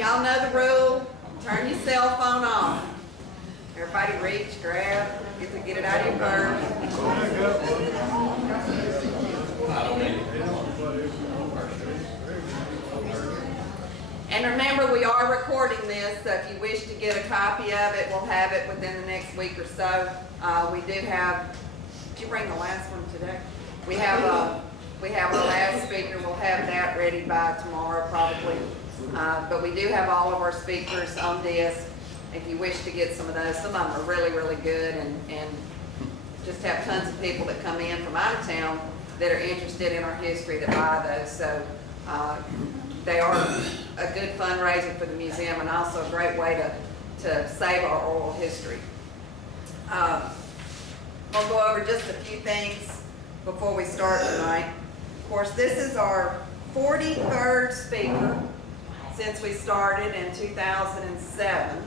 y'all know the rule. Turn your cell phone off. Everybody reach, grab, get it out of your purse. And remember, we are recording this, so if you wish to get a copy of it, we'll have it within the next week or so. We do have, did you bring the last one today? We have our last speaker. We'll have that ready by tomorrow probably. But we do have all of our speakers on disc. If you wish to get some of those, some of them are really, really good, and just have tons of people that come in from out of town that are interested in our history that buy those. So they are a good fundraiser for the museum and also a great way to save our oral history. We'll go over just a few things before we start tonight. Of course, this is our 43rd speaker since we started in 2007.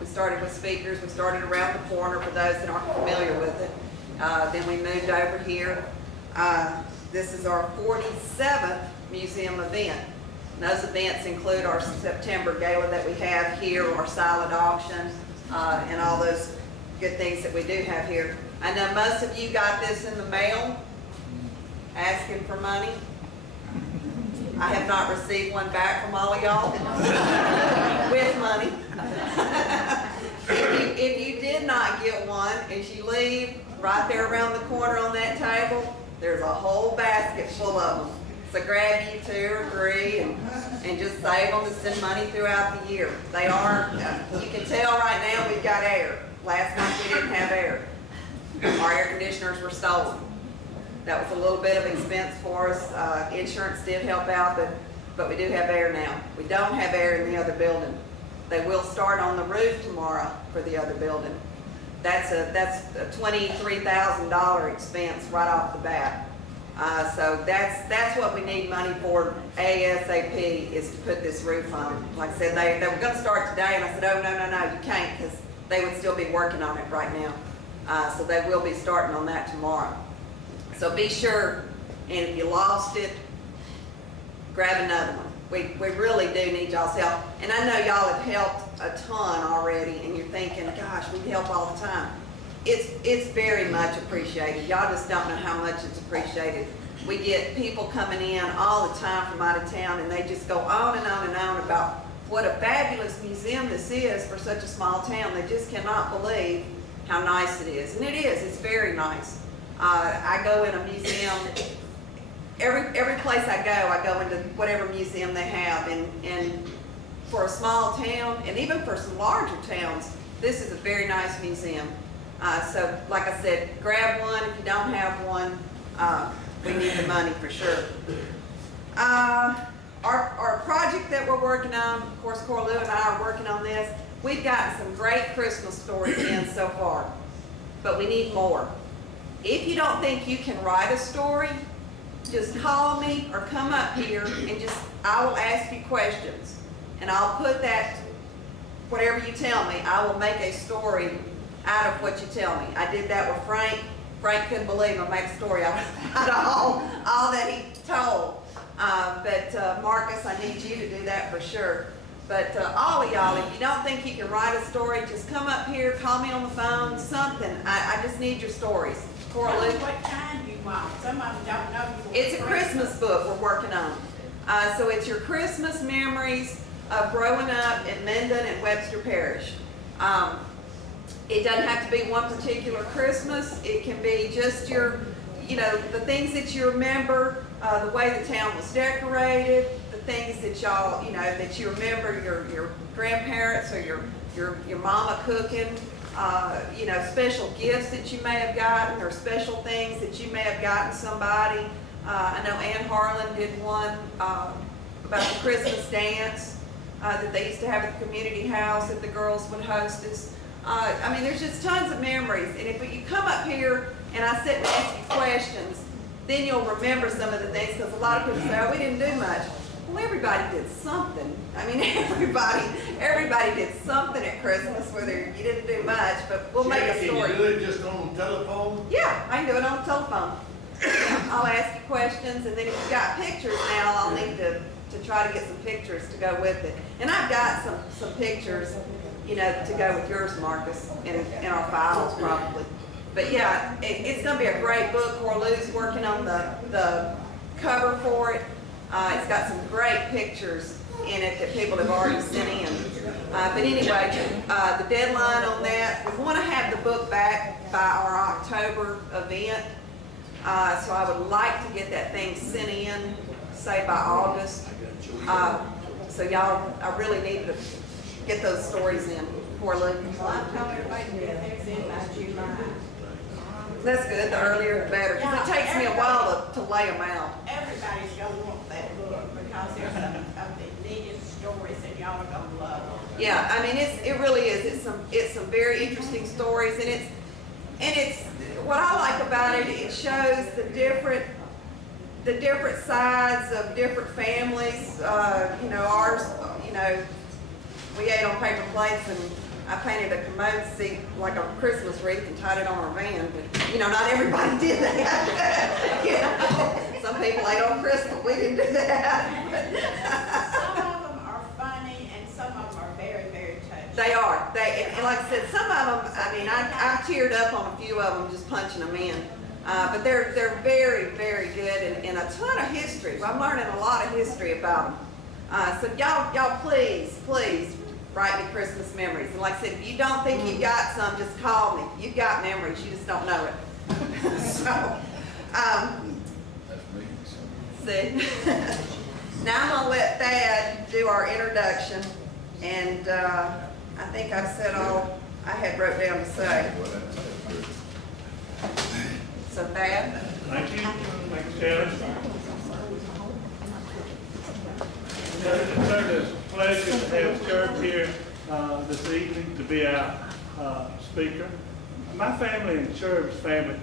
We started with speakers. We started around the corner for those that aren't familiar with it. Then we moved over here. This is our 47th museum event. And those events include our September gala that we have here, our silent auction, and all those good things that we do have here. I know most of you got this in the mail, asking for money. I have not received one back from all of y'all with money. If you did not get one, as you leave, right there around the corner on that table, there's a whole basket full of them. So grab you 2 or 3 and just save them to send money throughout the year. They are, you can tell right now we've got air. Last month we didn't have air. Our air conditioners were stolen. That was a little bit of expense for us. Insurance did help out, but we do have air now. We don't have air in the other building. They will start on the roof tomorrow for the other building. That's a $23,000 expense right off the bat. So that's what we need money for ASAP, is to put this roof on. Like I said, they were going to start today, and I said, oh, no, you can't, because they would still be working on it right now. So they will be starting on that tomorrow. So be sure, and if you lost it, grab another one. We really do need y'all's help. And I know y'all have helped a ton already, and you're thinking, gosh, we help all the time. It's very much appreciated. Y'all just don't know how much it's appreciated. We get people coming in all the time from out of town, and they just go on and on and on about what a fabulous museum this is for such a small town. They just cannot believe how nice it is. And it is. It's very nice. I go in a museum, every place I go into whatever museum they have, and for a small town, and even for some larger towns, this is a very nice museum. So like I said, grab one. If you don't have one, we need the money for sure. Our project that we're working on, of course, Corlew and I are working on this. We've gotten some great Christmas stories in so far, but we need more. If you don't think you can write a story, just call me or come up here and I will ask you questions. And I'll put that, whatever you tell me, I will make a story out of what you tell me. I did that with Frank. Frank couldn't believe I made a story out of all that he told. But Marcus, I need you to do that for sure. But all of y'all, if you don't think you can write a story, just come up here, call me on the phone, something. I just need your stories. Corlew. What kind you want? Some of them don't know. It's a Christmas book we're working on. So it's your Christmas memories of growing up in Minden and Webster Parish. It doesn't have to be one particular Christmas. It can be just your, the things that you remember, the way the town was decorated, the things that y'all, that you remember your grandparents or your mama cooking, special gifts that you may have gotten, or special things that you may have gotten somebody. I know Ann Harlan did one about the Christmas dance that they used to have at the community house that the girls would host us. There's just tons of memories. And if you come up here and I sit and ask you questions, then you'll remember some of the things, because a lot of people say, oh, we didn't do much. Well, everybody did something. Everybody did something at Christmas, whether you didn't do much, but we'll make a story. Can you do it just on the telephone? Yeah, I can do it on the telephone. I'll ask you questions, and then if you've got pictures now, I'll need to try to get some pictures to go with it. And I've got some pictures, you know, to go with yours, Marcus, in our files probably. But yeah, it's gonna be a great book. Corlou's working on the cover for it. It's got some great pictures in it that people have already sent in. But anyway, the deadline on that, we want to have the book back by our October event. So I would like to get that thing sent in, say by August. So y'all, I really need to get those stories in, Corlou. Well, I've told everybody to get theirs in by July. That's good, the earlier the better, because it takes me a while to lay them out. Everybody's gonna want that book because there's some of the neatest stories that y'all are gonna love. Yeah, I mean, it really is. It's some very interesting stories, and it's what I like about it. It shows the different sides of different families. You know, ours. You know, we ate on paper plates, and I painted a commode seat like a Christmas wreath and tied it on our van. But you know, not everybody did that. You know, some people ate on crystal. We didn't do that. Some of them are funny, and some of them are very, very touching. They are. And like I said, some of them, I mean, I teared up on a few of them just punching them in. But they're very, very good, and a ton of history. I'm learning a lot of history about them. So y'all please write me Christmas memories. And like I said, if you don't think you've got some, just call me. You've got memories, you just don't know it. So, see. Now I'm gonna let Thad do our introduction, and I think I've said all I had wrote down to say. So Thad. Thank you. Thank you, Sheriff. It's a pleasure to have Sherb here this evening to be our speaker. My family and Sherb's family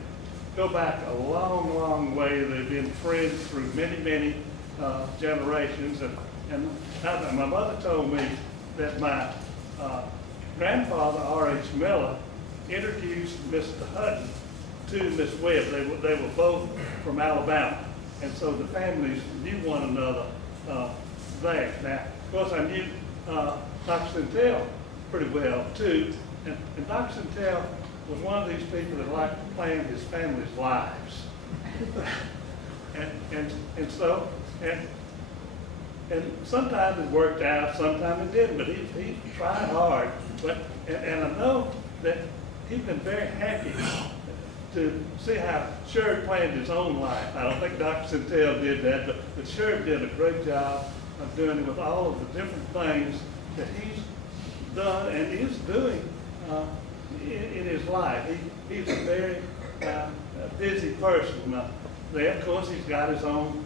go back a long, long way. They've been friends through many, many generations. And my mother told me that my grandfather, R.H. Miller, introduced Mr. Hutton to Miss Webb. They were both from Alabama. And so the families knew one another there. Now, of course, I knew Dr. Sentell pretty well, too. And Dr. Sentell was one of these people that liked to plan his family's lives. And sometimes it worked out, sometimes it didn't, but he tried hard. And I know that he's been very happy to see how Sherb planned his own life. I don't think Dr. Sentell did that, but Sherb did a great job of doing it with all of the different things that he's done and is doing in his life. He's a very busy person. Of course, he's got his own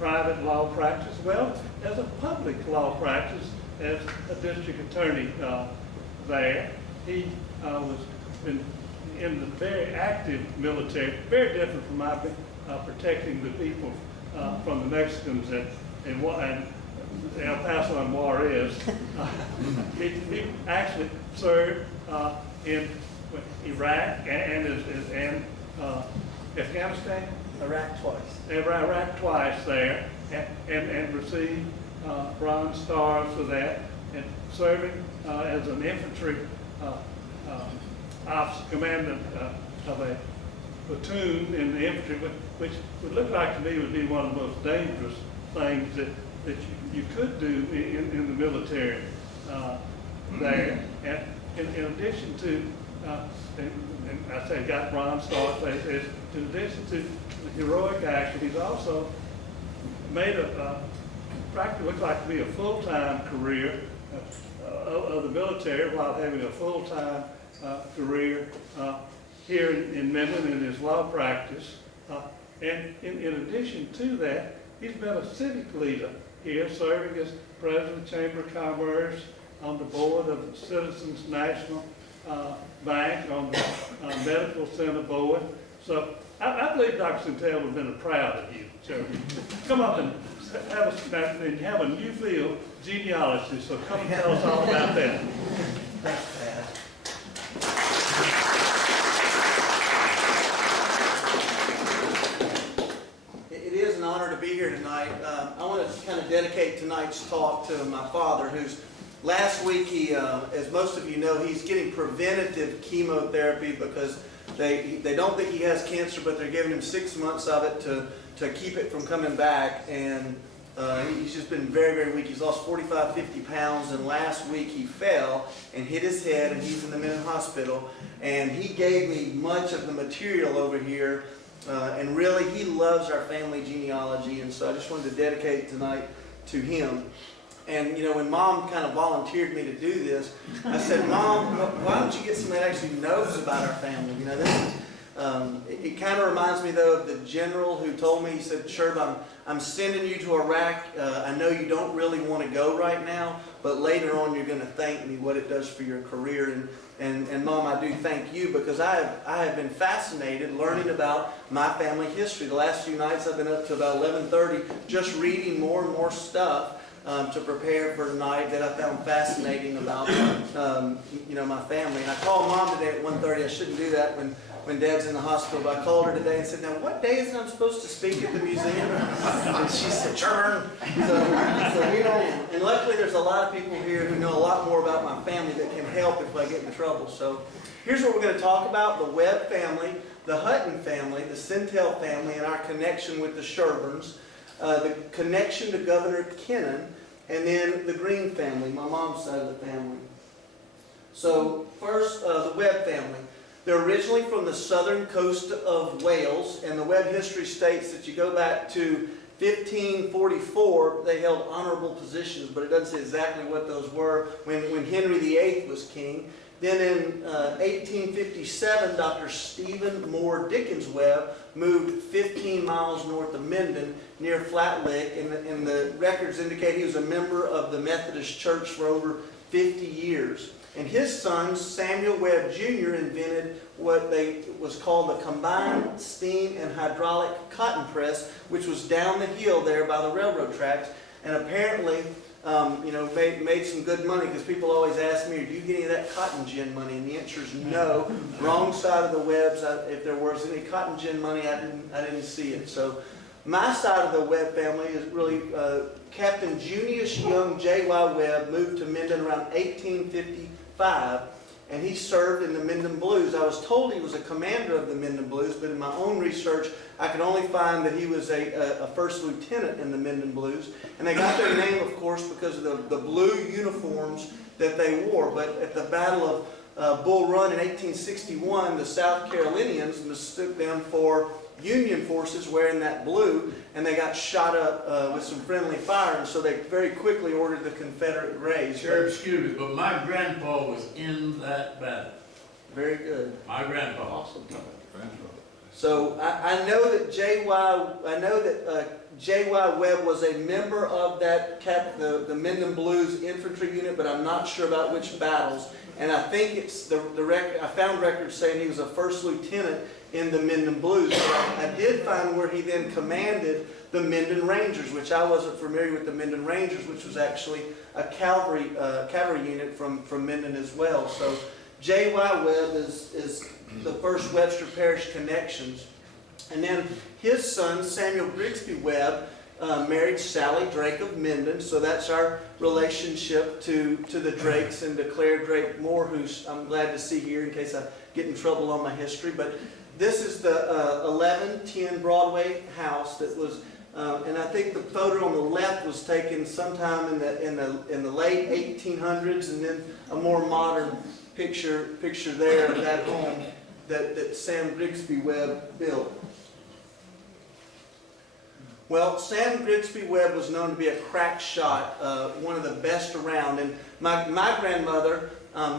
private law practice, as well as a public law practice as a district attorney there. He was in the very active military, very different from my protecting the people from the Mexicans in El Paso and Juarez. He actually served in Iraq and Afghanistan. Iraq twice. Iraq twice there, and received Bronze Stars for that, and serving as an infantry officer, commandant of a platoon in the infantry, which would look like to me would be one of the most dangerous things that you could do in the military there. And in addition to, and I say got Bronze Stars, in addition to the heroic action, he's also made practically look like to be a full-time career of the military while having a full-time career here in Minden in his law practice. And in addition to that, he's been a civic leader here, serving as president of the Chamber of Commerce, on the board of the Citizens National Bank, on the Medical Center board. So I believe Dr. Sentell would have been proud of you, Sherb. Come up and have a new field, genealogy, so come and tell us all about that. Thanks, Pat. tonight. I want to kind of dedicate tonight's talk to my father, who's last week, as most of you know, he's getting preventative chemotherapy because they don't think he has cancer, but they're giving him 6 months of it to keep it from coming back. And he's just been very, very weak. He's lost 45, 50 pounds, and last week he fell and hit his head, and he's in the Minden hospital. And he gave me much of the material over here, and really he loves our family genealogy, and so I just wanted to dedicate tonight to him. And, you know, when Mom kind of volunteered me to do this, I said, Mom, why don't you get somebody that actually knows about our family? You know, this is, it kind of reminds me, though, of the general who told me, he said, Sherb, I'm sending you to Iraq. I know you don't really want to go right now, but later on you're going to thank me what it does for your career. And Mom, I do thank you because I have been fascinated learning about my family history. The last few nights I've been up to about 11:30 just reading more and more stuff to prepare for tonight that I found fascinating about you know, my family. And I called Mom today at 1:30. I shouldn't do that when Dad's in the hospital, but I called her today and said, now what day is it I'm supposed to speak at the museum? And she said, Sherburne. So here I am. And luckily there's a lot of people here who know a lot more about my family that can help if I get in trouble. So here's what we're going to talk about: the Webb family, the Hutton family, the Sentell family, and our connection with the Sherburnes, the connection to Governor Kennan, and then the Green family, my mom's side of the family. So first, the Webb family. They're originally from the southern coast of Wales, and the Webb history states that you go back to 1544, they held honorable positions, but it doesn't say exactly what those were when Henry VIII was king. Then in 1857, Dr. Stephen Moore Dickens Webb moved 15 miles north of Minden near Flat Lick, and the records indicate he was a member of the Methodist Church for over 50 years. And his son, Samuel Webb Jr., invented what was called the combined steam and hydraulic cotton press, which was down the hill there by the railroad tracks, and apparently you know, made some good money, because people always ask me, do you get any of that cotton gin money? And the answer is no. Wrong side of the Webbs. If there was any cotton gin money, I didn't see it. So my side of the Webb family is really Captain Junius Young J.Y. Webb moved to Minden around 1855, and he served in the Minden Blues. I was told he was a commander of the Minden Blues, but in my own research, I could only find that he was a first lieutenant in the Minden Blues. And they got their name, of course, because of the blue uniforms that they wore. But at the Battle of Bull Run in 1861, the South Carolinians mistook them for Union forces wearing that blue, and they got shot up with some friendly fire, and so they very quickly ordered the Confederate grays. Sure, excuse me, but my grandpa was in that battle. Very good. My grandpa. Awesome. So I know that J.Y. Webb was a member of that the Minden Blues infantry unit, but I'm not sure about which battles. And I think it's the record. I found records saying he was a first lieutenant in the Minden Blues. But I did find where he then commanded the Minden Rangers, which I wasn't familiar with the Minden Rangers, which was actually a cavalry unit from Minden as well. So J.Y. Webb is the first Webster Parish connections. And then his son, Samuel Grigsby Webb, married Sally Drake of Minden. So that's our relationship to the Drakes and to Claire Drake Moore, who I'm glad to see here in case I get in trouble on my history. But this is the 1110 Broadway house that was, and I think the photo on the left was taken sometime in the late 1800s, and then a more modern picture there of that home that Sam Grigsby Webb built. Well, Sam Grigsby Webb was known to be a crack shot, one of the best around. And my grandmother,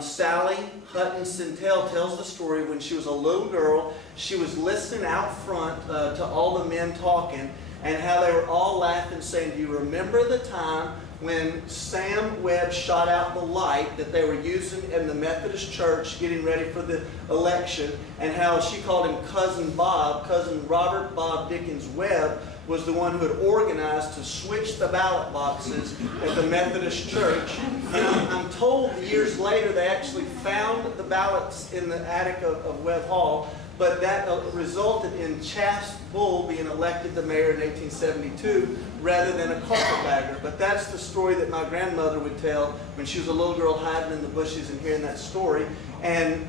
Sally Hutton Sentell, tells the story when she was a little girl. She was listening out front to all the men talking, and how they were all laughing, saying, do you remember the time when Sam Webb shot out the light that they were using in the Methodist church getting ready for the election, and how she called him Cousin Bob, Cousin Robert Bob Dickens Webb, was the one who had organized to switch the ballot boxes at the Methodist church. And I'm told years later they actually found the ballots in the attic of Webb Hall, but that resulted in Chaff's Bull being elected the mayor in 1872 rather than a carpetbagger. But that's the story that my grandmother would tell when she was a little girl hiding in the bushes and hearing that story. And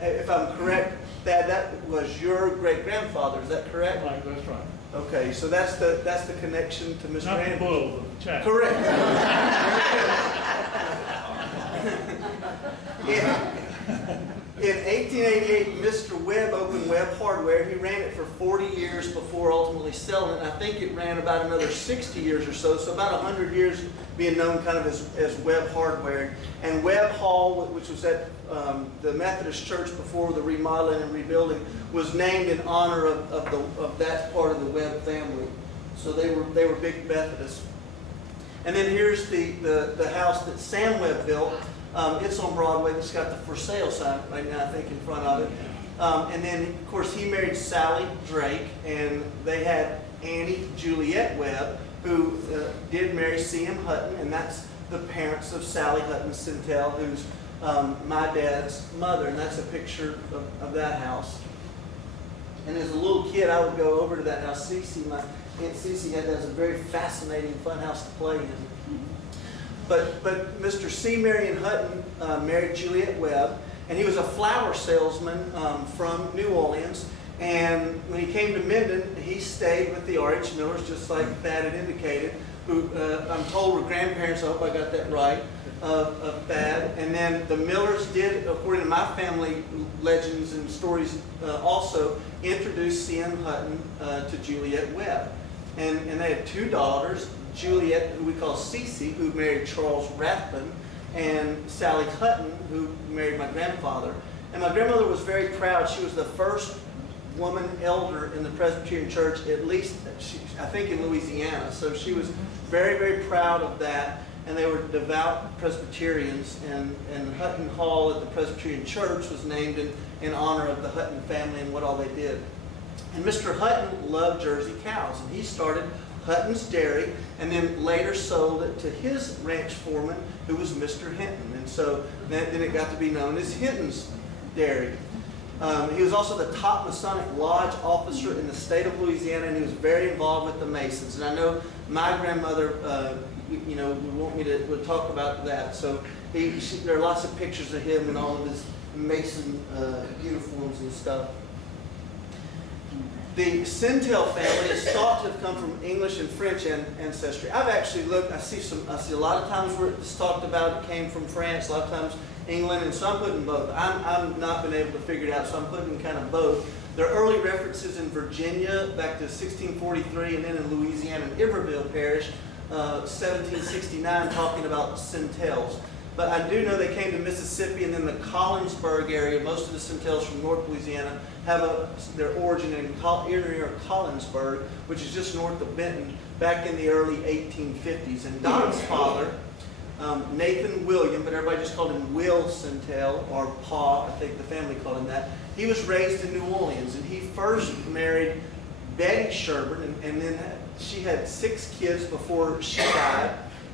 if I'm correct, Dad, that was your great-grandfather, is that correct? Right, that's right. Okay, so that's the connection to Mr. Not the Anderson. bull, the chaff. Correct. In 1888, Mr. Webb opened Webb Hardware. He ran it for 40 years before ultimately selling it. And I think it ran about another 60 years or so, so about 100 years being known kind of as Webb Hardware. And Webb Hall, which was at the Methodist Church before the remodeling and rebuilding, was named in honor of that part of the Webb family. So they were big Methodists. And then here's the house that Sam Webb built. It's on Broadway. It's got the for sale sign right now, I think, in front of it. And then, of course, he married Sally Drake, and they had Annie Juliet Webb, who did marry C.M. Hutton, and that's the parents of Sally Hutton Sentell, who's my dad's mother, and that's a picture of that house. And as a little kid, I would go over to that house. My Aunt Cece had that as a very fascinating, fun house to play in. But Mr. C. Marion Hutton married Juliet Webb, and he was a flower salesman from New Orleans. And when he came to Minden, he stayed with the R.H. Millers, just like Thad had indicated, who I'm told were grandparents, I hope I got that right, of Thad. And then the Millers did, according to my family legends and stories, also introduce C.M. Hutton to Juliet Webb. And they had two daughters, Juliet, who we call Cece, who married Charles Rathbun, and Sally Hutton, who married my grandfather. And my grandmother was very proud. She was the first woman elder in the Presbyterian Church, at least, I think, in Louisiana. So she was very, very proud of that. And they were devout Presbyterians. And Hutton Hall at the Presbyterian Church was named in honor of the Hutton family and what all they did. And Mr. Hutton loved Jersey cows, and he started Hutton's Dairy, and then later sold it to his ranch foreman, who was Mr. Hinton. And so then it got to be known as Hinton's Dairy. He was also the top Masonic Lodge officer in the state of Louisiana, and he was very involved with the Masons. And I know my grandmother, would want me to talk about that. So there are lots of pictures of him in all of his Mason uniforms and stuff. The Sentell family is thought to have come from English and French ancestry. I've actually looked. I see a lot of times where it's talked about it came from France, a lot of times England, and so I'm putting both. I've not been able to figure it out, so I'm putting kind of both. There are early references in Virginia back to 1643, and then in Louisiana in Iberville Parish, 1769, talking about Sentells. But I do know they came to Mississippi, and then the Collinsburg area. Most of the Sentells from North Louisiana have their origin in near Collinsburg, which is just north of Benton, back in the early 1850s. And Don's father, Nathan William, but everybody just called him Will Sentell, or Pa, I think the family called him that. He was raised in New Orleans, and he first married Betty Sherburne, and then she had 6 kids before she died.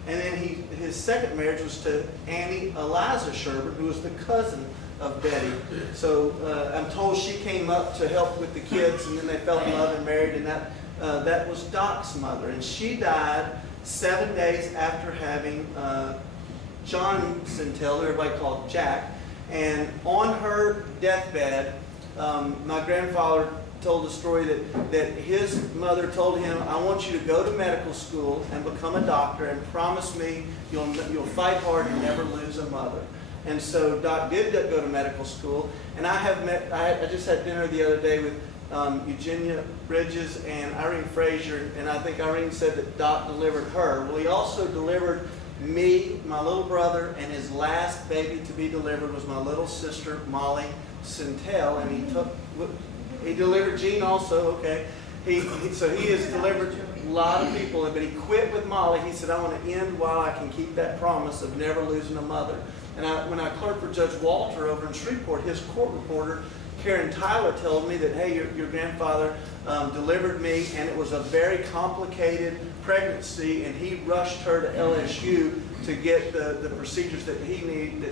And then his second marriage was to Annie Eliza Sherburne, who was the cousin of Betty. So I'm told she came up to help with the kids, and then they fell in love and married, and that was Doc's mother. And she died 7 days after having John Sentell, who everybody called Jack. And on her deathbed, my grandfather told the story that his mother told him, I want you to go to medical school and become a doctor, and promise me you'll fight hard and never lose a mother. And so Doc did go to medical school, and I just had dinner the other day with Eugenia Bridges and Irene Frazier, and I think Irene said that Doc delivered her. Well, he also delivered me, my little brother, and his last baby to be delivered was my little sister, Molly Sentell, and he delivered Gene also, okay. So he has delivered a lot of people, but he quit with Molly. He said, I want to end while I can keep that promise of never losing a mother. And when I clerked for Judge Walter over in Shreveport, his court reporter, Karen Tyler, told me that, hey, your grandfather delivered me, and it was a very complicated pregnancy, and he rushed her to LSU to get the procedures that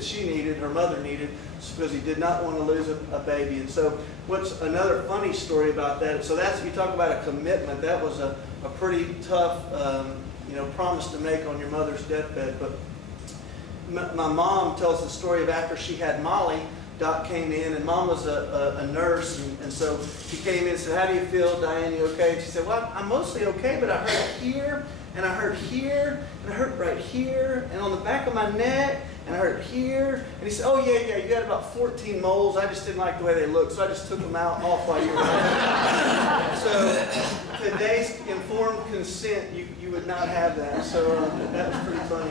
she needed, her mother needed, because he did not want to lose a baby. And so what's another funny story about that, so that's, you talk about a commitment, that was a pretty tough promise to make on your mother's deathbed. But my mom tells the story of after she had Molly, Doc came in, and Mom was a nurse, and so he came in and said, "How do you feel, Diane? You okay?" And she said, "Well, I'm mostly okay, but I hurt here, and I hurt here, and I hurt right here, and on the back of my neck, and I hurt here." And he said, "Oh, yeah, you had about 14 moles. I just didn't like the way they looked, so I just took them off while you were there." So today's informed consent, you would not have that. So that was pretty funny.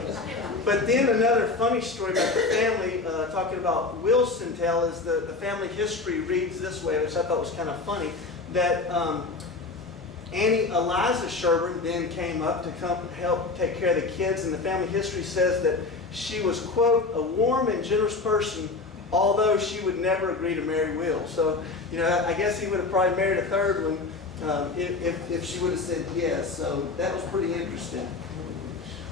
But then another funny story about the family, talking about Will Sentell, is the family history reads this way, which I thought was kind of funny, that Annie Eliza Sherburne then came up to come help take care of the kids, and the family history says that she was, quote, "a warm and generous person, although she would never agree to marry Will." So, I guess he would have probably married a third one if she would have said yes. So that was pretty interesting.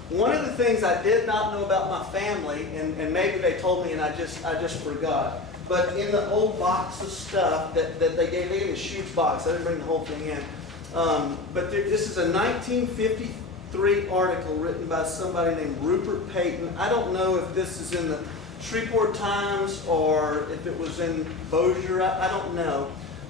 One of the things I did not know about my family, and maybe they told me and I just forgot, but in the old box of stuff that they gave me, this huge box, I didn't bring the whole thing in, but this is a 1953 article written by somebody named Rupert Payton. I don't know if this is in the Shreveport Times or if it was in Bossier, I don't know.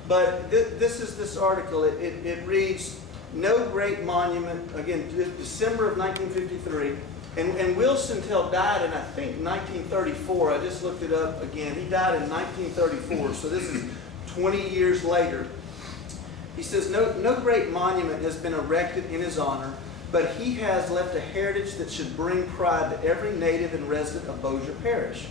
But this is this article. It reads, "No great monument," again, December of 1953. And Will Sentell died in, I think, 1934. I just looked it up again. He died in 1934, so this is 20 years later. He says, no great monument has been erected in his honor, but he has left a heritage that should bring pride to every native and resident of Webster Parish.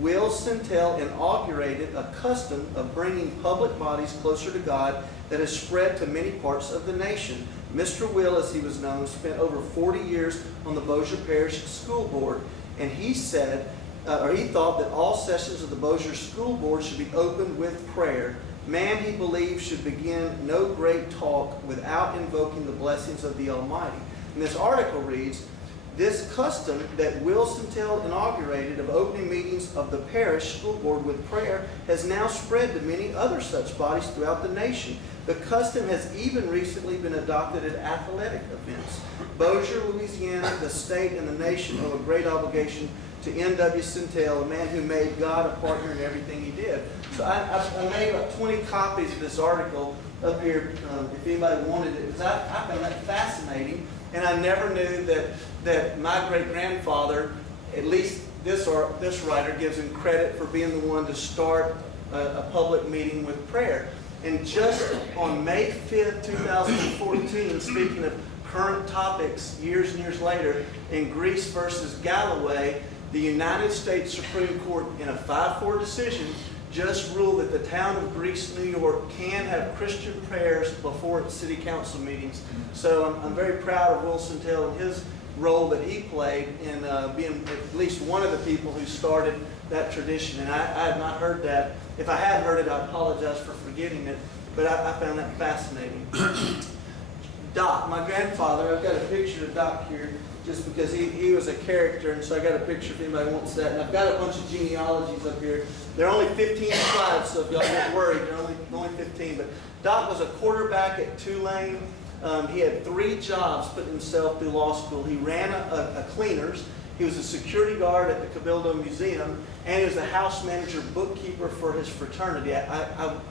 Will Sentell inaugurated a custom of bringing public bodies closer to God that has spread to many parts of the nation. Mr. Will, as he was known, spent over 40 years on the Webster Parish School Board, and he said, he thought that all sessions of the Webster School Board should be opened with prayer. Man, he believed, should begin no great talk without invoking the blessings of the Almighty. And this article reads, "This custom that Will Sentell inaugurated of opening meetings of the parish school board with prayer has now spread to many other such bodies throughout the nation. The custom has even recently been adopted at athletic events. Bossier, Louisiana, the state, and the nation owe a great obligation to N.W. Sentell, a man who made God a partner in everything he did." So I made about 20 copies of this article up here if anybody wanted it, because I found that fascinating, and I never knew that my great-grandfather, at least this writer gives him credit for being the one to start a public meeting with prayer. And just on May 5th, 2014, speaking of current topics years and years later, in Greece versus Galloway, the United States Supreme Court, in a 5-4 decision, just ruled that the town of Greece, New York, can have Christian prayers before its city council meetings. So I'm very proud of Will Sentell and his role that he played in being at least one of the people who started that tradition. And I had not heard that. If I had heard it, I apologize for forgetting it, but I found that fascinating. Doc, my grandfather, I've got a picture of Doc here just because he was a character, and so I got a picture if anybody wants that. And I've got a bunch of genealogies up here. There are only 15 slides, so if y'all get worried, there are only 15. But Doc was a quarterback at Tulane. He had 3 jobs putting himself through law school. He ran a cleaners. He was a security guard at the Cabildo Museum, and he was a house manager bookkeeper for his fraternity.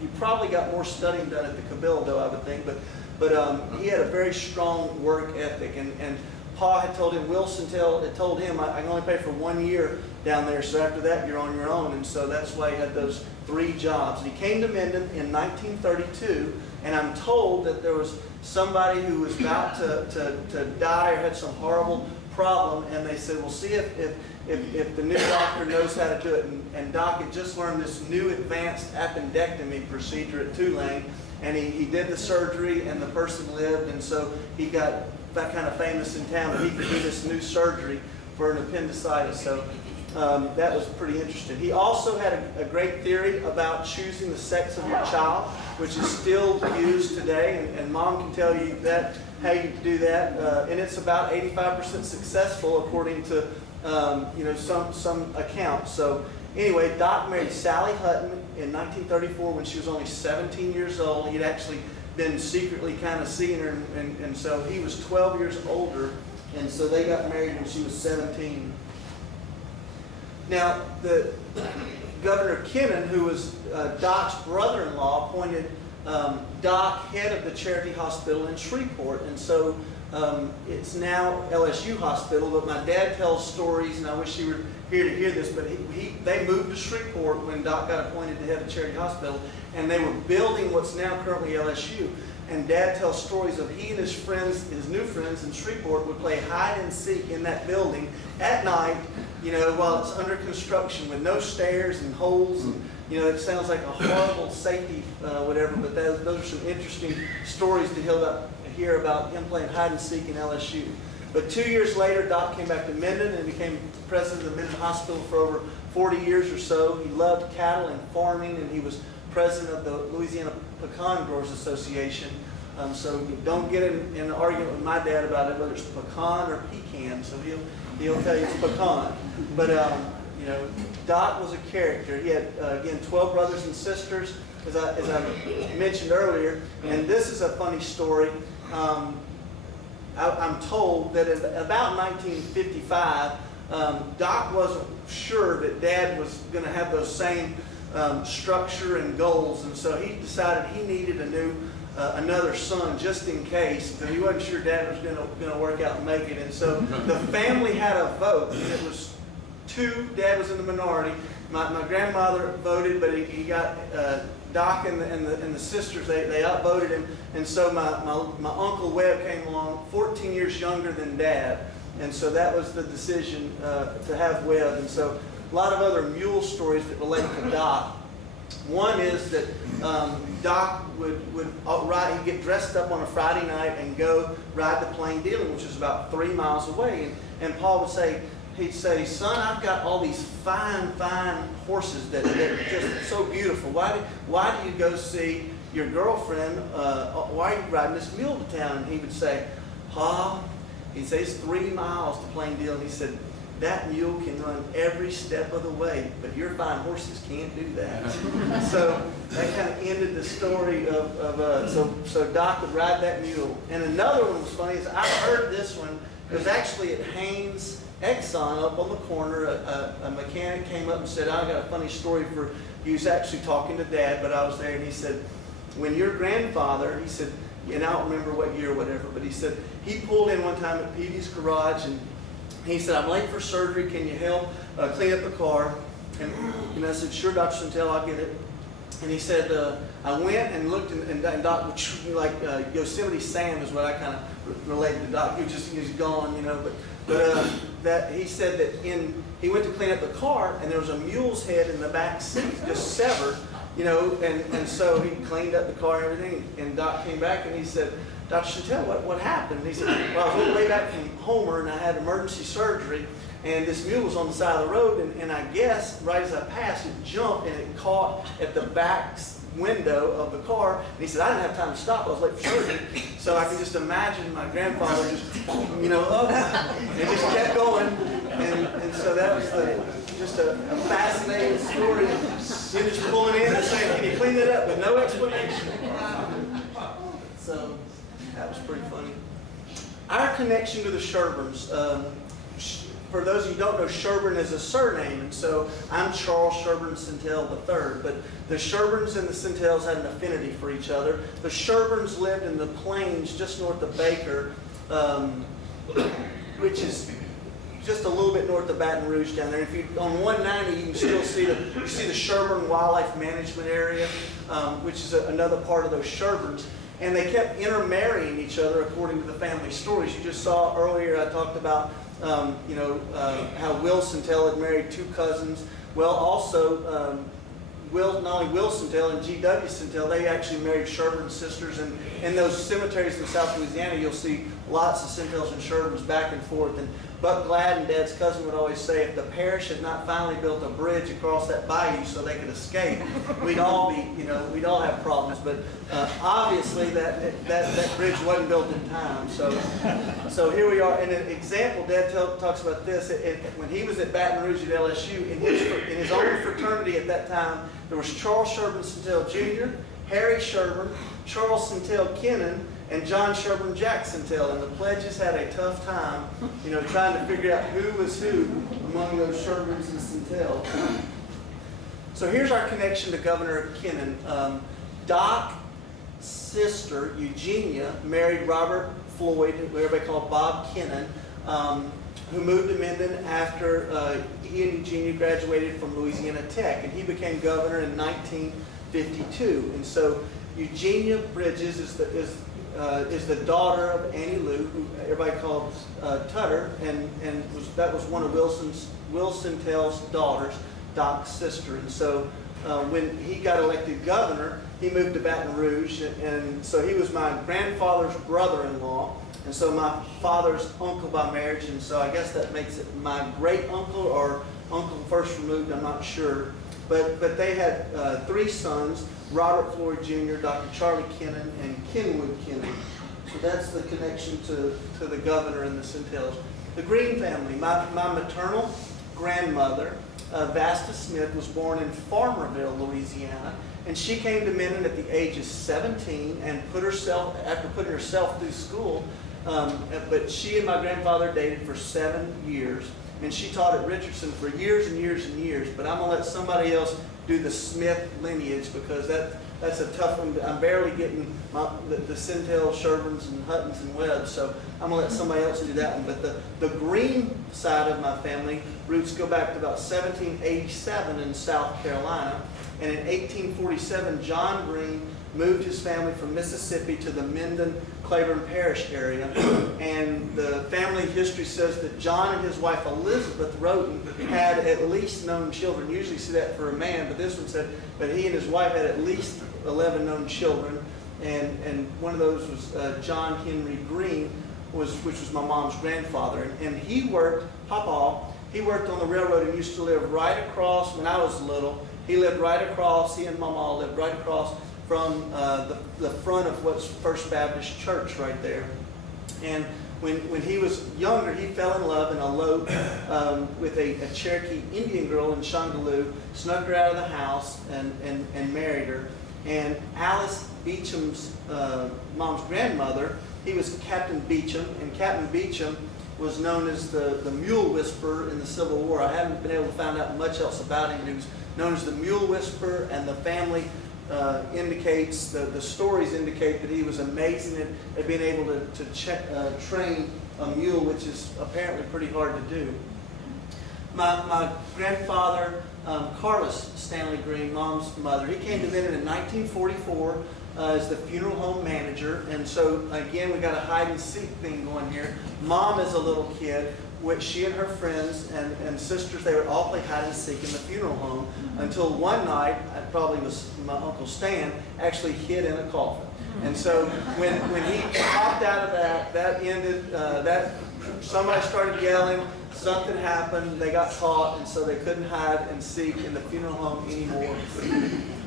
He probably got more studying done at the Cabildo, I would think, but he had a very strong work ethic. And Pa had told him, Will Sentell had told him, I can only pay for 1 year down there, so after that you're on your own. And so that's why he had those 3 jobs. And he came to Minden in 1932, and I'm told that there was somebody who was about to die or had some horrible problem, and they said, well, see if the new doctor knows how to do it. And Doc had just learned this new advanced appendectomy procedure at Tulane, and he did the surgery, and the person lived, and so he got that kind of famous in town that he could do this new surgery for an appendicitis. So that was pretty interesting. He also had a great theory about choosing the sex of your child, which is still used today, and Mom can tell you that how you do that, and it's about 85% successful according to some accounts. So anyway, Doc married Sally Hutton in 1934 when she was only 17 years old. He'd actually been secretly kind of seeing her, and so he was 12 years older, and so they got married when she was 17. Now, the Governor Kennan, who was Doc's brother-in-law, appointed Doc head of the charity hospital in Shreveport, and so it's now LSU Hospital. But my dad tells stories, and I wish you were here to hear this, but they moved to Shreveport when Doc got appointed to head of charity hospital, and they were building what's now currently LSU. And Dad tells stories of he and his friends, his new friends in Shreveport, would play hide and seek in that building at night, while it's under construction with no stairs and holes. And, it sounds like a horrible safety, whatever, but those are some interesting stories to hear about him playing hide and seek in LSU. But 2 years later, Doc came back to Minden and became president of Minden Hospital for over 40 years or so. He loved cattle and farming, and he was president of the Louisiana Pecan Growers Association. So don't get in an argument with my dad about it, whether it's pecan or pecan. So he'll tell you it's pecan. But Doc was a character. He had again 12 brothers and sisters, as I mentioned earlier. And this is a funny story. I'm told that in about 1955, Doc wasn't sure that Dad was going to have those same structure and goals, and so he decided he needed another son just in case, because he wasn't sure Dad was going to work out and make it. And so the family had a vote, and it was 2. Dad was in the minority. My grandmother voted, but he got Doc and the sisters. They outvoted him, and so my Uncle Webb came along, 14 years younger than Dad, and so that was the decision to have Webb. And so a lot of other mule stories that relate to Doc. One is that Doc would he'd get dressed up on a Friday night and go ride the Plain Dealing, which is about 3 miles away. And Paul would say, he'd say, "Son, I've got all these fine horses that are just so beautiful. Why do you go see your girlfriend? Why are you riding this mule to town?" And he would say, "Pa," he'd say, "it's 3 miles to Plain Dealing." He said, "That mule can run every step of the way, but your fine horses can't do that." So that kind of ended the story so Doc would ride that mule. And another one was funny, is I heard this one. It was actually at Haynes Exxon up on the corner. A mechanic came up and said, "I got a funny story for you." He was actually talking to Dad, but I was there, and he said, "When your grandfather," he said, and I don't remember what year or whatever, but he said, he pulled in one time at Peavy's garage, and he said, "I'm late for surgery. Can you help clean up the car?" And I said, "Sure, Dr. Sentell, I'll get it." And he said, I went and looked, and Doc, like Yosemite Sam is what I kind of related to Doc. He's gone, But that he said that he went to clean up the car, and there was a mule's head in the back seat, just severed, and so he cleaned up the car and everything. And Doc came back and he said, "Dr. Sentell, what happened?" And he said, "Well, I was on the way back from Homer, and I had emergency surgery, and this mule was on the side of the road, and I guess right as I passed, it jumped and it caught at the back window of the car." And he said, "I didn't have time to stop. I was late for surgery." So I can just imagine my grandfather just, up, and just kept going. And so that was just a fascinating story. He just pulling in and saying, "Can you clean it up?" with no explanation. So that was pretty funny. Our connection to the Sherburnes. For those of you who don't know, Sherburne is a surname, and so I'm Charles Sherburne Sentell III, but the Sherburnes and the Sentells had an affinity for each other. The Sherburnes lived in the plains just north of Baker, which is just a little bit north of Baton Rouge down there. If you on 190, you can still see the Sherburne Wildlife Management Area, which is another part of those Sherburnes. And they kept intermarrying each other according to the family stories. You just saw earlier, I talked about how Will Sentell had married 2 cousins. Well, also, not only Will Sentell and G.W. Sentell, they actually married Sherburne sisters. And in those cemeteries in South Louisiana, you'll see lots of Sentells and Sherburnes back and forth. And Buck Gladden, Dad's cousin, would always say, if the parish had not finally built a bridge across that bayou so they could escape, we'd all have problems. But obviously that bridge wasn't built in time. So here we are. And an example, Dad talks about this. When he was at Baton Rouge at LSU, in his own fraternity at that time, there was Charles Sherburne Sentell Jr., Harry Sherburne, Charles Sentell Kennan, and John Sherburne Jack Sentell, and the pledges had a tough time, trying to figure out who was who among those Sherburnes and Sentells. So here's our connection to Governor Kennan. Doc's sister, Eugenia, married Robert Floyd, who everybody called Bob Kennan, who moved to Minden after he and Eugenia graduated from Louisiana Tech, and he became governor in 1952. And so Eugenia Bridges is the daughter of Annie Lou, who everybody called Tutter, and that was one of Will Sentell's daughters, Doc's sister. And so when he got elected governor, he moved to Baton Rouge, and so he was my grandfather's brother-in-law, and so my father's uncle by marriage, and so I guess that makes it my great uncle or uncle first removed, I'm not sure. But they had 3 sons, Robert Floyd Jr., Dr. Charlie Kennan, and Kenwood Kennan. So that's the connection to the governor and the Sentells. The Green family, my maternal grandmother, Vasta Smith, was born in Farmerville, Louisiana, and she came to Minden at the age of 17 and after putting herself through school, but she and my grandfather dated for 7 years. And she taught at Richardson for years and years and years, but I'm going to let somebody else do the Smith lineage because that's a tough one. I'm barely getting the Sentells, Sherburnes, and Huttons and Webbs, so I'm going to let somebody else do that one. But the Green side of my family roots go back to about 1787 in South Carolina, and in 1847, John Green moved his family from Mississippi to the Minden, Claiborne Parish area. And the family history says that John and his wife Elizabeth Roden had at least known children. Usually you see that for a man, but this one said, but he and his wife had at least 11 known children. And one of those was John Henry Green, which was my mom's grandfather. And he worked, he worked on the railroad and used to live right across, when I was little, he lived right across, he and Mama lived right across from the front of what's First Baptist Church right there. And when he was younger, he fell in love and eloped with a Cherokee Indian girl in Shongaloo, snuck her out of the house and married her. And Alice Beecham's mom's grandmother, he was Captain Beecham, and Captain Beecham was known as the Mule Whisperer in the Civil War. I haven't been able to find out much else about him, but he was known as the Mule Whisperer, and the family indicates, the stories indicate that he was amazing at being able to train a mule, which is apparently pretty hard to do. My grandfather, Carlos Stanley Green, Mom's mother, he came to Minden in 1944 as the funeral home manager. And so, again, we got a hide and seek thing going here. Mom is a little kid, which she and her friends and sisters, they would all play hide and seek in the funeral home until one night, it probably was my Uncle Stan, actually hid in a coffin. And so when he popped out of that ended, somebody started yelling, something happened, they got caught, and so they couldn't hide and seek in the funeral home anymore.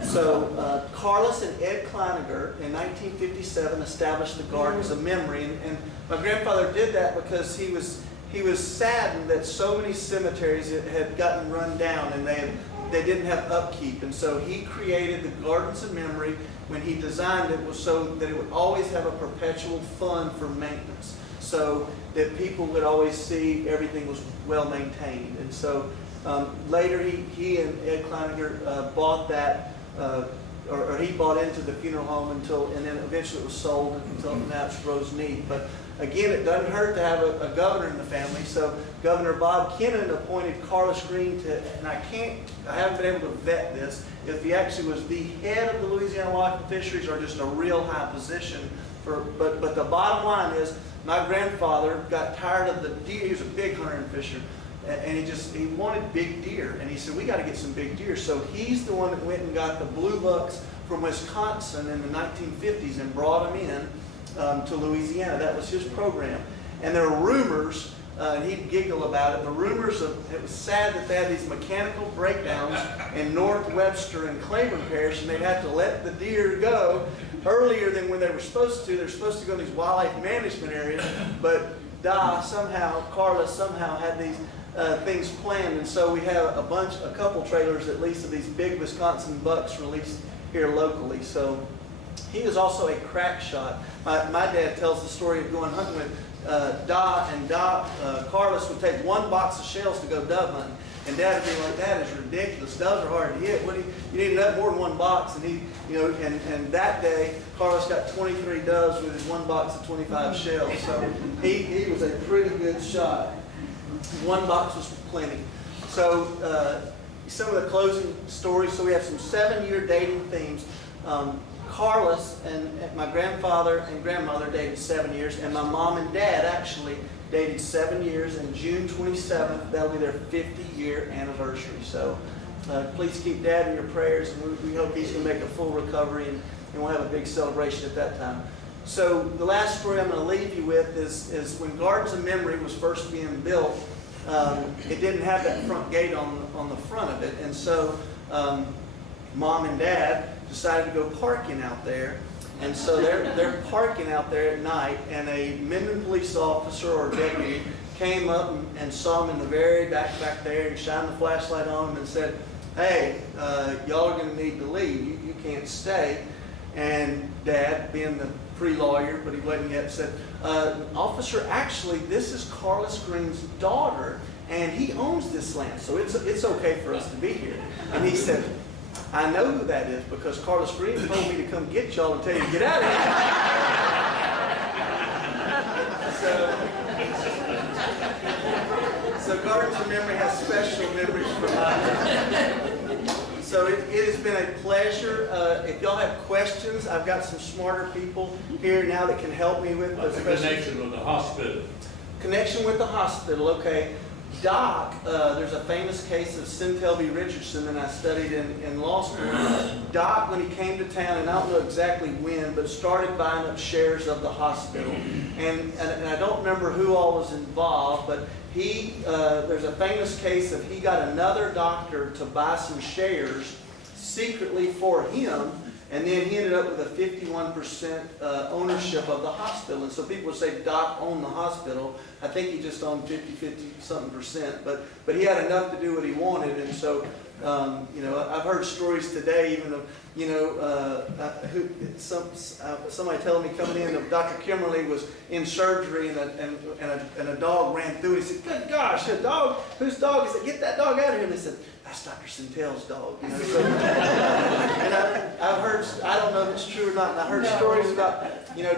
So Carlos and Ed Kleiniger in 1957 established the Gardens of Memory, and my grandfather did that because he was saddened that so many cemeteries had gotten run down and they didn't have upkeep, and so he created the Gardens of Memory. When he designed it, was so that it would always have a perpetual fund for maintenance, so that people would always see everything was well maintained. And so later he and Ed Kleiniger bought that, or he bought into the funeral home and then eventually it was sold until now it's Rose Neat. But again, it doesn't hurt to have a governor in the family. So Governor Bob Kennan appointed Carlos Green to, and I haven't been able to vet this, if he actually was the head of the Louisiana Life and Fisheries or just a real high position. But the bottom line is, my grandfather got tired of the deer. He was a big hunter and fisher, and he wanted big deer. And he said, we got to get some big deer. So he's the one that went and got the blue bucks from Wisconsin in the 1950s and brought them in to Louisiana. That was his program. And there were rumors, and he'd giggle about it, the rumors of, it was sad that they had these mechanical breakdowns in North Webster and Claiborne Parish, and they'd have to let the deer go earlier than when they were supposed to. They're supposed to go to these wildlife management areas, but Carla somehow had these things planned, and so we have a couple trailers at least of these big Wisconsin bucks released here locally. So he was also a crack shot. My dad tells the story of going hunting with Carlos would take one box of shells to go dove hunting, and Dad would be like, "That is ridiculous. Doves are hard to hit. You need enough more than one box." And he, and that day Carlos got 23 doves with his one box of 25 shells. So he was a pretty good shot. One box was plenty. So some of the closing stories. So we have some 7-year dating themes. Carlos and my grandfather and grandmother dated 7 years, and my mom and dad actually dated 7 years, and June 27th, that'll be their 50-year anniversary. So please keep Dad in your prayers, and we hope he's going to make a full recovery, and we'll have a big celebration at that time. So the last story I'm going to leave you with is when Gardens of Memory was first being built, it didn't have that front gate on the front of it, and so Mom and Dad decided to go parking out there. And so they're parking out there at night, and a Minden police officer or deputy came up and saw them in the very back there and shined the flashlight on them and said, "Hey, y'all are going to need to leave. You can't stay." And Dad, being the pre-lawyer, but he wasn't yet, said, "Officer, actually, this is Carlos Green's daughter, and he owns this land, so it's okay for us to be here." And he said, "I know who that is because Carlos Green told me to come get y'all and tell you to get out of here." So Gardens of Memory has special memories for us. So it has been a pleasure. If y'all have questions, I've got some smarter people here now that can help me with those questions. Connection with the hospital. Connection with the hospital, okay. Doc, there's a famous case of Sentell V. Richardson that I studied in law school. Doc, when he came to town, and I don't know exactly when, but started buying up shares of the hospital. And I don't remember who all was involved, but there's a famous case of he got another doctor to buy some shares secretly for him, and then he ended up with a 51% ownership of the hospital. And so people would say Doc owned the hospital. I think he just owned 50-something%, but he had enough to do what he wanted. And so, I've heard stories today, even of, somebody telling me coming in of Dr. Kimberly was in surgery and a dog ran through it. He said, "Good gosh, a dog, whose dog is it? Get that dog out of here." And they said, "That's Dr. Sentell's dog." So, and I've heard, I don't know if it's true or not, and I heard stories about,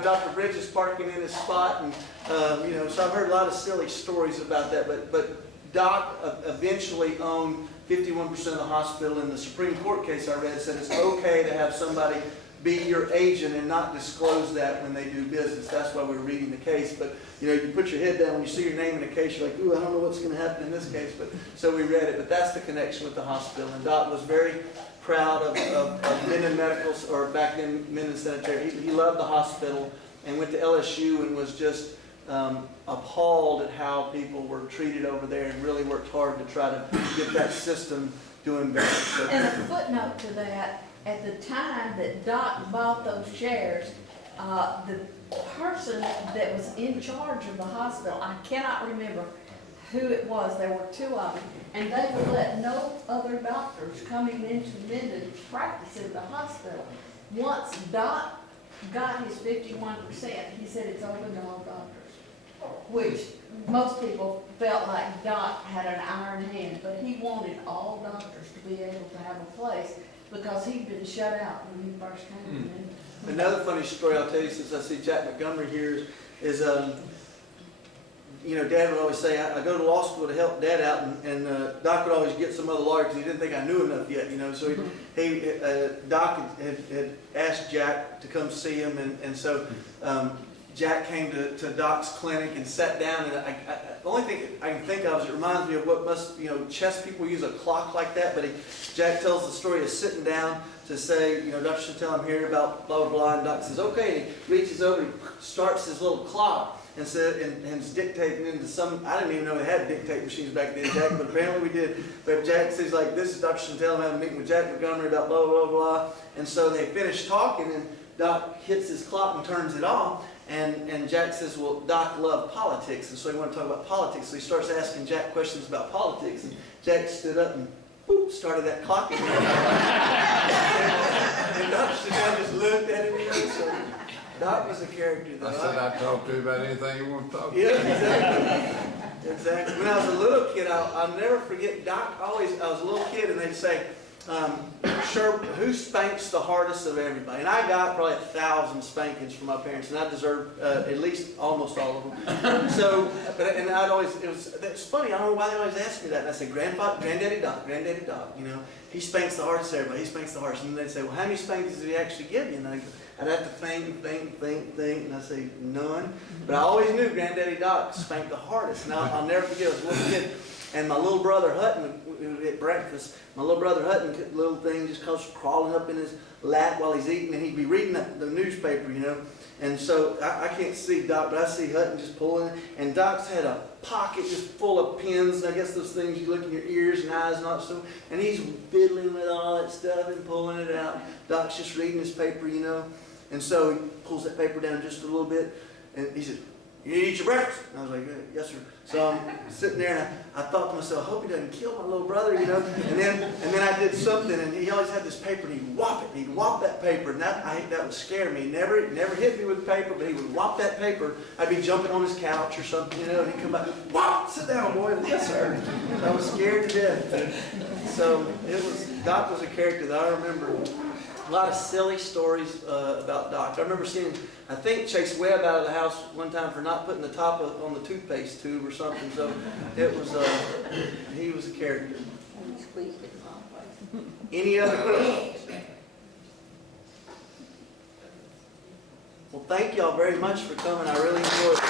Dr. Bridges parking in his spot, and, so I've heard a lot of silly stories about that, but Doc eventually owned 51% of the hospital, and the Supreme Court case I read said it's okay to have somebody be your agent and not disclose that when they do business. That's why we're reading the case. But, you put your head down when you see your name in a case, you're like, "Ooh, I don't know what's going to happen in this case." But so we read it. But that's the connection with the hospital. And Doc was very proud of Minden Medical, or back then Minden Sanitary. He loved the hospital and went to LSU and was just appalled at how people were treated over there, and really worked hard to try to get that system doing better. So, and a footnote to that, at the time that Doc bought those shares, the person that was in charge of the hospital, I cannot remember who it was, there were two of them, and they would let no other doctors coming into Minden practice in the hospital. Once Doc got his 51%, he said it's open to all doctors, which most people felt like Doc had an iron hand, but he wanted all doctors to be able to have a place because he'd been shut out when he first came to Minden. Another funny story I'll tell you, since I see Jack Montgomery here, is Dad would always say, I go to law school to help Dad out, and Doc would always get some other lawyer because he didn't think I knew enough yet, So Doc had asked Jack to come see him, and so Jack came to Doc's clinic and sat down, and the only thing I can think of is it reminds me of what must, chess people use a clock like that, but Jack tells the story of sitting down to say, Dr. Sentell, I'm here about blah, blah, blah, and Doc says, okay, and he reaches over, he starts his little clock, and is dictating into some, I didn't even know they had dictate machines back then, Jack, but apparently we did. But Jack says, like, this is Dr. Sentell, I'm having a meeting with Jack Montgomery about blah, blah, blah, blah. And so they finish talking, and Doc hits his clock and turns it off. And Jack says, well, Doc loved politics, and so he wanted to talk about politics. So he starts asking Jack questions about politics. And Jack stood up and boop, started that clock again. And Dr. Sentell just looked at him, so Doc was a character, though. I said I'd talk to you about anything you want to talk to. Yeah, exactly. Exactly. When I was a little kid, I'll never forget, Doc I was a little kid, and they'd say, Sherb, who spanks the hardest of everybody? And I got probably 1,000 spankings from my parents, and I deserved at least almost all of them. So, and it's funny, I don't know why they always ask me that. And I say, Granddaddy Doc, he spanks the hardest of everybody, he spanks the hardest. And they'd say, well, how many spankings did he actually give you? And I'd have to think, and I'd say, none. But I always knew Granddaddy Doc spanked the hardest. And I'll never forget, I was a little kid, and my little brother Hutton, at breakfast, my little brother Hutton, little thing just comes crawling up in his lap while he's eating, and he'd be reading the newspaper, And so I can't see Doc, but I see Hutton just pulling it. And Doc's had a pocket just full of pins, and I guess those things you look in your ears and eyes and all that stuff. And he's fiddling with all that stuff and pulling it out. Doc's just reading his paper, And so he pulls that paper down just a little bit, and he says, you need to eat your breakfast. And I was like, yes, sir. So I'm sitting there, and I thought to myself, I hope he doesn't kill my little brother, And then I did something, and he always had this paper, and he'd whop it. He'd whop that paper, and that would scare me. He never hit me with the paper, but he would whop that paper. I'd be jumping on his couch or something, and he'd come back, whop, sit down, boy. Yes, sir. I was scared to death. So Doc was a character that I remember. A lot of silly stories about Doc. I remember seeing, I think, Chase Webb out of the house one time for not putting the top on the toothpaste tube or something. So it was, he was a character. Any other questions? Well, thank y'all very much for coming. I really enjoyed it.